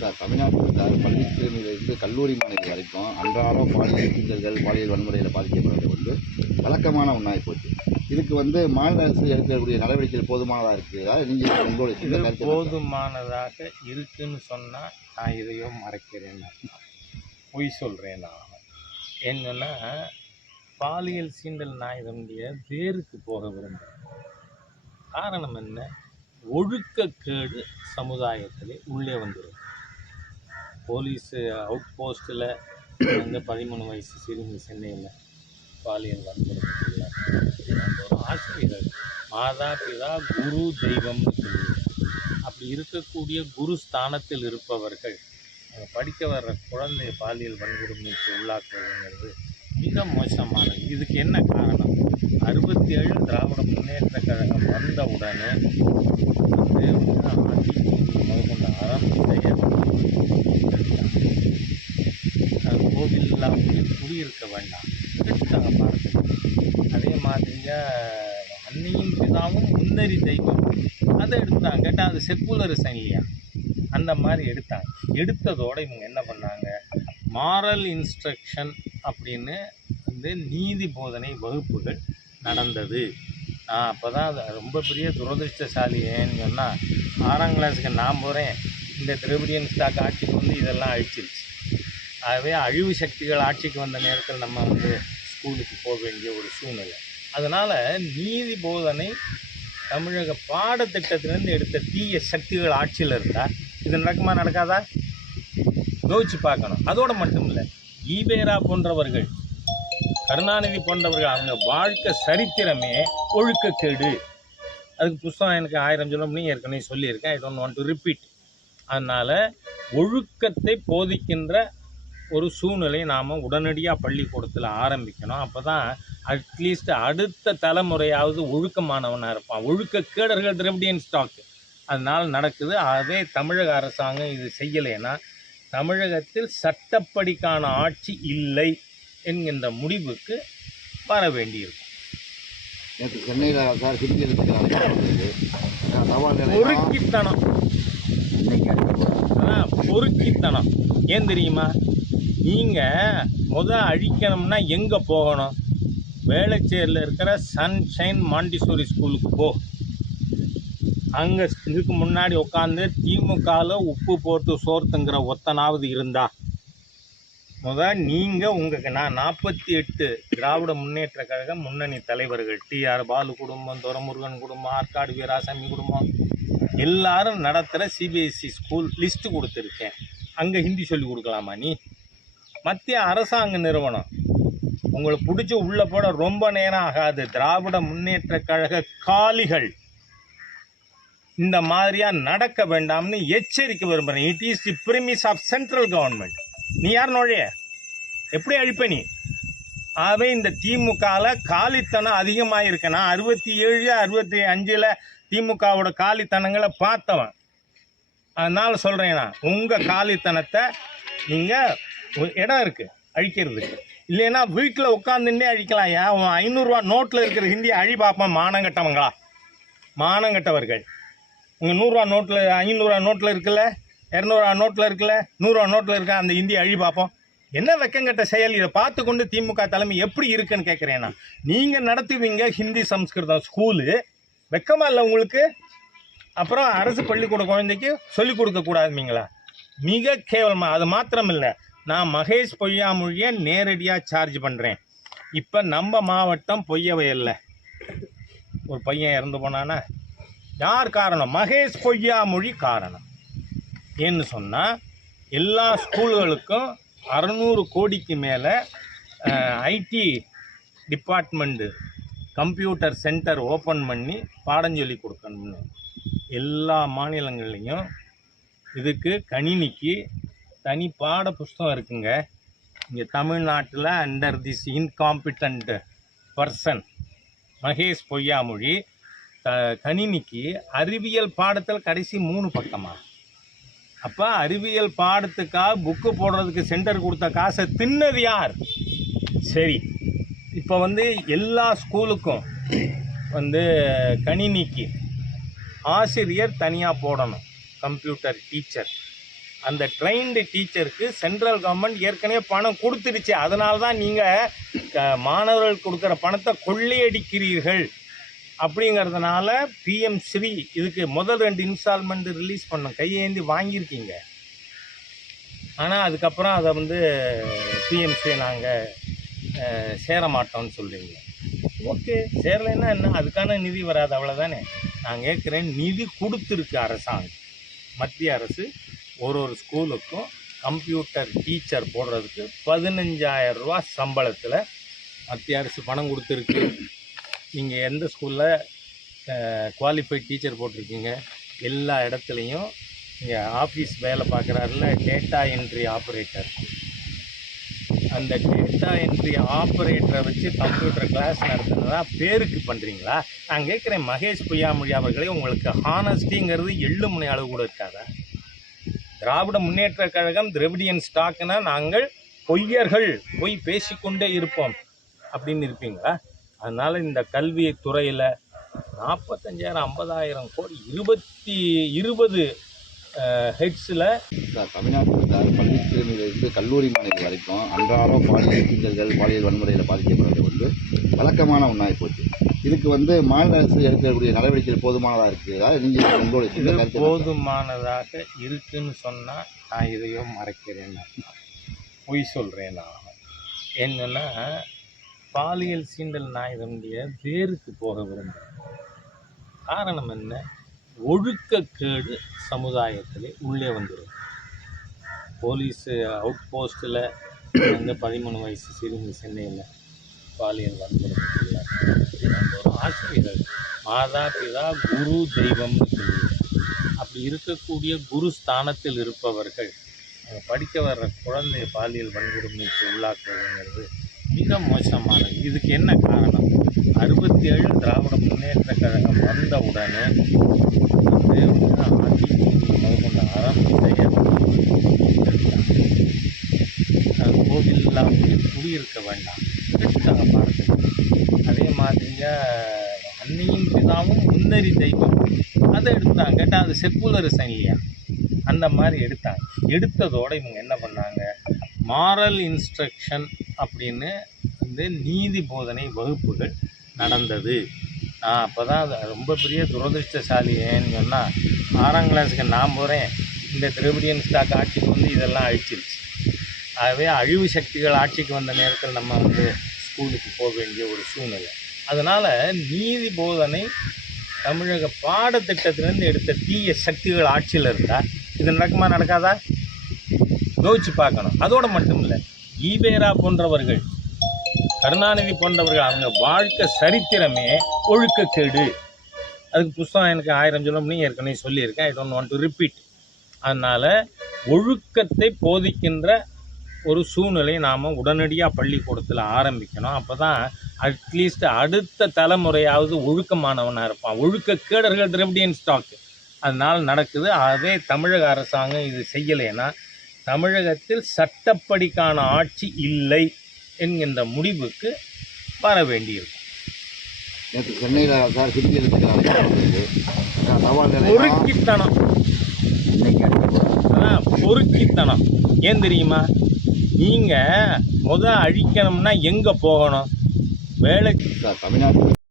தமிழ்நாட்டில் சார் பள்ளி சிறுமியிலிருந்து கல்லூரி மாணவி வரைக்கும் அன்றாடம் பாலியல் சீண்டல்கள் பாலியல் வன்முறையில் பாதிக்கப்படுறது வந்து வழக்கமான ஒன்றாகி போச்சு. இதுக்கு வந்து மாநில அரசு எடுக்கக்கூடிய நடவடிக்கைகள் போதுமானதாக இருக்குதா? நீங்கள் உங்களுடைய? போதுமானதாக இருக்குன்னு சொன்னால் நான் இதையோ மறைக்கிறேன்னு அர்த்தம். பொய் சொல்கிறேன் நான். என்னன்னா பாலியல் சீண்டல் நான் இதனுடைய வேருக்கு போக விரும்புகிறேன் காரணம் என்ன? ஒழுக்கக்கேடு சமுதாயத்திலே உள்ளே வந்துடும் போலீஸு அவுட் போஸ்ட்டில் வந்து பதிமூணு வயசு சிறுமி சென்னையில் பாலியல் வன்முறைக்குள்ள ஒரு ஆசிரியர் மாதா பிதா குரு தெய்வம்னு சொல்லுவோம் அப்படி இருக்கக்கூடிய குரு ஸ்தானத்தில் இருப்பவர்கள் படிக்க வர்ற குழந்தை பாலியல் வன்கொடுமைக்கு உள்ளாக்குவதுங்கிறது மிக மோசமானது இதுக்கு என்ன காரணம் அறுபத்தி ஏழு திராவிட முன்னேற்ற கழகம் வந்த உடனே வந்து அதிமுக முதற்கொண்ட செயல் கோவில் இல்லாமல் குடியிருக்க வேண்டாம். எடுத்தாங்க பாரதத்தில் அதே மாதிரிங்க அன்னையும் பிதாவும் முன்னறி தெய்வம். அதை எடுத்தாங்க. கேட்டால் அது செக்குலரிசம் இல்லையா? அந்த மாதிரி எடுத்தாங்க. எடுத்ததோட இவங்க என்ன பண்ணாங்க? மாரல் இன்ஸ்ட்ரக்ஷன் அப்படின்னு வந்து நீதி போதனை வகுப்புகள் நடந்தது. நான் அப்போ தான் அது ரொம்ப பெரிய துரதிருஷ்டசாலி ஏன்னு சொன்னால் ஆறாம் கிளாஸுக்கு நான் போகிறேன் இந்த திரவிடியன் ஸ்டாக் ஆட்சிக்கு வந்து இதெல்லாம் அழிச்சிருச்சு. ஆகவே அழிவு சக்திகள் ஆட்சிக்கு வந்த நேரத்தில் நம்ம வந்து ஸ்கூலுக்கு போக வேண்டிய ஒரு சூழ்நிலை. அதனால் நீதி போதனை தமிழக பாடத்திட்டத்திலேருந்து எடுத்த தீய சக்திகள் ஆட்சியில் இருந்தால் இது நடக்குமா நடக்காதா? யோசிச்சு பார்க்கணும். அதோடு மட்டும் இல்லை ஈபேரா போன்றவர்கள் கருணாநிதி போன்றவர்கள் அவங்க வாழ்க்கை சரித்திரமே ஒழுக்கக்கேடு. அதுக்கு புஸ்தகம் எனக்கு ஆயிரம் சொல்ல ஏற்கனவே சொல்லியிருக்கேன். I don't want to repeat அதனால் ஒழுக்கத்தை போதிக்கின்ற ஒரு சூழ்நிலையை நாம் உடனடியாக பள்ளிக்கூடத்தில் ஆரம்பிக்கணும். அப்போ தான் அட்லீஸ்ட் அடுத்த தலைமுறையாவது ஒழுக்கமானவனாக இருப்பான். ஒழுக்க கேடர்கள் திரவிடியன் ஸ்டாக் அதனால் நடக்குது. அதே தமிழக அரசாங்கம் இது செய்யலைன்னா தமிழகத்தில் சட்டப்படிக்கான ஆட்சி இல்லை என்கின்ற முடிவுக்கு வர வேண்டியிருக்கும். நேற்று சென்னையில் சார் பொறுக்கித்தனம். பொறுக்கித்தனம். ஏன் தெரியுமா? நீங்கள் முத அழிக்கணும்னா எங்கே போகணும்? வேளச்சேரியில் இருக்கிற சன்ஷைன் மாண்டிசோரி ஸ்கூலுக்கு போ. அங்கே இதுக்கு முன்னாடி உட்காந்து திமுகவில் உப்பு போட்டு சோர்த்துங்கிற ஒத்தனாவது இருந்தா. முத நீங்கள் உங்களுக்கு நான் நாற்பத்தி எட்டு திராவிட முன்னேற்ற கழக முன்னணி தலைவர்கள். டிஆர் பாலு குடும்பம் துரமுருகன் குடும்பம் ஆற்காடு வீராசாமி குடும்பம். எல்லாரும் நடத்துகிற சிபிஎஸ்சி ஸ்கூல் லிஸ்ட்டு கொடுத்துருக்கேன். அங்கே ஹிந்தி சொல்லி கொடுக்கலாமா நீ? மத்திய அரசாங்க நிறுவனம். உங்களுக்கு பிடிச்சி உள்ளே போட ரொம்ப நேரம் ஆகாது. திராவிட முன்னேற்ற கழக காலிகள். இந்த மாதிரியா நடக்க வேண்டாம்னு எச்சரிக்கை விரும்புகிறேன் it is the premise of central government நீ யார் நுழைய? எப்படி அழிப்ப நீ? ஆகவே இந்த திமுகவில் காலித்தனம் அதிகமாக இருக்கு நான் அறுபத்தி ஏழு அறுபத்தி அஞ்சில் திமுகவோட காலித்தனங்களை பார்த்தவன். அதனால் சொல்கிறேன் நான். உங்கள் காலித்தனத்தை நீங்கள் இடம் இருக்குது அழிக்கிறதுக்கு. இல்லைன்னா வீட்டில் உட்காந்துன்னே அழிக்கலாம். ஏன்? ஐநூறுரூவா நோட்டில் இருக்கிற ஹிந்தியை அழி பார்ப்போம் மானங்கட்டவங்களா மானங்கட்டவர்கள் உங்கள் நூறுரூவா நோட்டில் ஐநூறுரூவா நோட்டில் இருக்குல்ல? இரநூறுவா நோட்டில் இருக்குல்ல? நூறுரூவா நோட்டில் இருக்க? அந்த ஹிந்தியை அழி பார்ப்போம். என்ன வெக்கங்கட்ட செயல்? இதை பார்த்து கொண்டு திமுக தலைமை எப்படி இருக்குன்னு கேட்குறேன்னா நீங்கள் நடத்துவீங்க ஹிந்தி சம்ஸ்கிருதம் ஸ்கூலு. வெக்கமாக இல்லை உங்களுக்கு? அப்புறம் அரசு பள்ளிக்கூட குழந்தைக்கு சொல்லிக் கொடுக்கக்கூடாதுமீங்களா மிக கேவலமாக அது மாத்திரம் இல்லை நான் மகேஷ் பொய்யாமொழியை நேரடியாக சார்ஜ் பண்ணுறேன் இப்போ நம்ம மாவட்டம் பொய்யவயல்ல ஒரு பையன் இறந்து போனானா? யார் காரணம்? மகேஷ் பொய்யாமொழி காரணம். ஏன்னு சொன்னால் எல்லா ஸ்கூல்களுக்கும் அறநூறு கோடிக்கு மேலே IT department computer centre open பண்ணி பாடம் சொல்லி கொடுக்கணும்னு. எல்லா மாநிலங்கள்லேயும் இதுக்கு கணினிக்கு தனி பாட புஸ்தகம் இருக்குங்க. இங்கே தமிழ்நாட்டில் under this incompetent person Mahesh Poyyamozhi த கணினிக்கு அறிவியல் பாடத்தில் கடைசி மூணு பக்கமாக அப்போ அறிவியல் பாடத்துக்காக புக்கு போடுறதுக்கு சென்டர் கொடுத்த காசை தின்னது யார்? சரி இப்போ வந்து எல்லா ஸ்கூலுக்கும் வந்து கணினிக்கு ஆசிரியர் தனியாக போடணும். கம்ப்யூட்டர் டீச்சர் அந்த ட்ரெயின்டு டீச்சருக்கு சென்ட்ரல் கவர்மெண்ட் ஏற்கனவே பணம் கொடுத்துருச்சு அதனால தான் நீங்கள் மாணவர்கள் கொடுக்குற பணத்தை கொள்ளையடிக்கிறீர்கள். அப்படிங்கிறதுனால பிஎம் ஸ்ரீ இதுக்கு முதல் ரெண்டு இன்ஸ்டால்மெண்ட்டு ரிலீஸ் பண்ணோம். கையேந்தி வாங்கியிருக்கீங்க. ஆனால் அதுக்கப்புறம் அதை வந்து பிஎம்சி நாங்கள் சேர மாட்டோம்னு சொல்கிறீங்க ஓகே சேரலைன்னா என்ன? அதுக்கான நிதி வராது. அவ்வளோதானே நான் கேட்குறேன் நிதி கொடுத்துருக்கு அரசாங்கம். மத்திய அரசு ஒரு ஒரு ஸ்கூலுக்கும் கம்ப்யூட்டர் டீச்சர் போடுறதுக்கு பதினஞ்சாயிரம் ரூபா சம்பளத்தில் மத்திய அரசு பணம் கொடுத்துருக்கு. நீங்கள் எந்த ஸ்கூலில் குவாலிஃபைட் டீச்சர் போட்டிருக்கீங்க? எல்லா இடத்துலையும் இங்கே ஆஃபீஸ் வேலை பார்க்குறாருல டேட்டா என்ட்ரி ஆப்ரேட்டர் அந்த டேட்டா என்ட்ரி ஆப்ரேட்டரை வச்சு கம்ப்யூட்டர் கிளாஸ் நடத்துனதா பேருக்கு பண்ணுறீங்களா நான் கேட்குறேன் மகேஷ் பொய்யாமொழி அவர்களே உங்களுக்கு ஹானஸ்டிங்கிறது எள்ளு முனை அளவு கூட இருக்காதா? திராவிட முன்னேற்ற கழகம் திரவிடியன் ஸ்டாக்னா நாங்கள் பொய்யர்கள் பொய் பேசிக்கொண்டே இருப்போம் அப்படின்னு இருப்பீங்களா? அதனால் இந்த கல்வி துறையில் நாற்பத்தஞ்சாயிரம் ஐம்பதாயிரம் கோடி இருபத்தி இருபது ஹெட்ஸில் தமிழ்நாட்டில் சார் பள்ளி கல்லூரி மாணவி வரைக்கும் அன்றாடம் பாலியல் சீண்டல்கள் பாலியல் வன்முறையில் பாதிக்கப்படுறது வந்து வழக்கமான ஒன்றாகி போச்சு. இதுக்கு வந்து மாநில அரசு எடுக்கக்கூடிய நடவடிக்கைகள் போதுமானதாக இருக்குதா நீங்கள் உங்களுடைய? போதுமானதாக இருக்குன்னு சொன்னால் நான் இதையோ மறைக்கிறேன். பொய் சொல்கிறேன் நான். என்னன்னா பாலியல் சீண்டல் நான் இதனுடைய வேருக்கு போக விரும்புகிறேன் காரணம் என்ன? ஒழுக்கக்கேடு சமுதாயத்திலே உள்ளே வந்துடும் போலீஸு அவுட் போஸ்ட்டில் வந்து பதிமூணு வயசு சிறுமி சென்னையில் பாலியல் வன்முறை ஒரு ஆசிரியர்கள் மாதா பிதா குரு தெய்வம்னு சொல்லுவோம் அப்படி இருக்கக்கூடிய குரு ஸ்தானத்தில் இருப்பவர்கள் அவங்க படிக்க வர்ற குழந்தைய பாலியல் வன்கொடுமைக்கு உள்ளாக்குவதுங்கிறது மிக மோசமானது. இதுக்கு என்ன காரணம்? அறுபத்தி ஏழு திராவிட முன்னேற்ற கழகம் வந்த உடனே வந்து அதிமுக முதற்கொண்ட அறம் செயல் கோவில் இல்லாமல் குடியிருக்க வேண்டாம் எடுத்தாங்க பாரதத்தில் அதே மாதிரியா அன்னையும் சின்னரி தெய்வம். அதை எடுத்தாங்க. கேட்டால் அது செக்குலரிசம் இல்லையா? அந்த மாதிரி எடுத்தாங்க. எடுத்ததோட இவங்க என்ன பண்ணாங்க? மாரல் இன்ஸ்ட்ரக்ஷன் அப்படின்னு வந்து நீதி போதனை வகுப்புகள் நடந்தது. நான் அப்போ தான் அது ரொம்ப பெரிய துரதிருஷ்டசாலி ஏன்னு சொன்னால் ஆறாம் கிளாஸுக்கு நான் போகிறேன் இந்த திரவிடியன் ஸ்டாக் ஆட்சிக்கு வந்து இதெல்லாம் அழிச்சிருச்சு. ஆகவே அழிவு சக்திகள் ஆட்சிக்கு வந்த நேரத்தில் நம்ம வந்து ஸ்கூலுக்கு போக வேண்டிய ஒரு சூழ்நிலை. அதனால் நீதி போதனை தமிழக பாடத்திட்டத்திலேருந்து எடுத்த தீய சக்திகள் ஆட்சியில் இருந்தால் இது நடக்குமா நடக்காதா? யோசிச்சு பார்க்கணும். அதோடு மட்டும் இல்லை ஈவேரா போன்றவர்கள் கருணாநிதி போன்றவர்கள் அவங்க வாழ்க்கை சரித்திரமே ஒழுக்கக்கேடு. அதுக்கு புஸ்தகம் எனக்கு ஆயிரம் சொல்ல முடியும் ஏற்கனவே சொல்லியிருக்கேன். I don't want to repeat அதனால் ஒழுக்கத்தை போதிக்கின்ற ஒரு சூழ்நிலை நாம் உடனடியாக பள்ளிக்கூடத்தில் ஆரம்பிக்கணும். அப்போ தான் அட்லீஸ்ட் அடுத்த தலைமுறையாவது ஒழுக்கமானவனாக இருப்பான். ஒழுக்க கேடர்கள் திரவிடியன் ஸ்டாக் அதனால் நடக்குது. அதே தமிழக அரசாங்கம் இது செய்யலைன்னா தமிழகத்தில் சட்டப்படிக்கான ஆட்சி இல்லை என்கின்ற முடிவுக்கு வர வேண்டியிருக்கும். நேற்று சென்னையில் சார் பொறுக்கித்தனம். பொறுக்கித்தனம். ஏன் தெரியுமா? நீங்கள் முத அழிக்கணும்னா எங்கே போகணும்? வேலைக்கு சார் தமிழ்நாட்டில்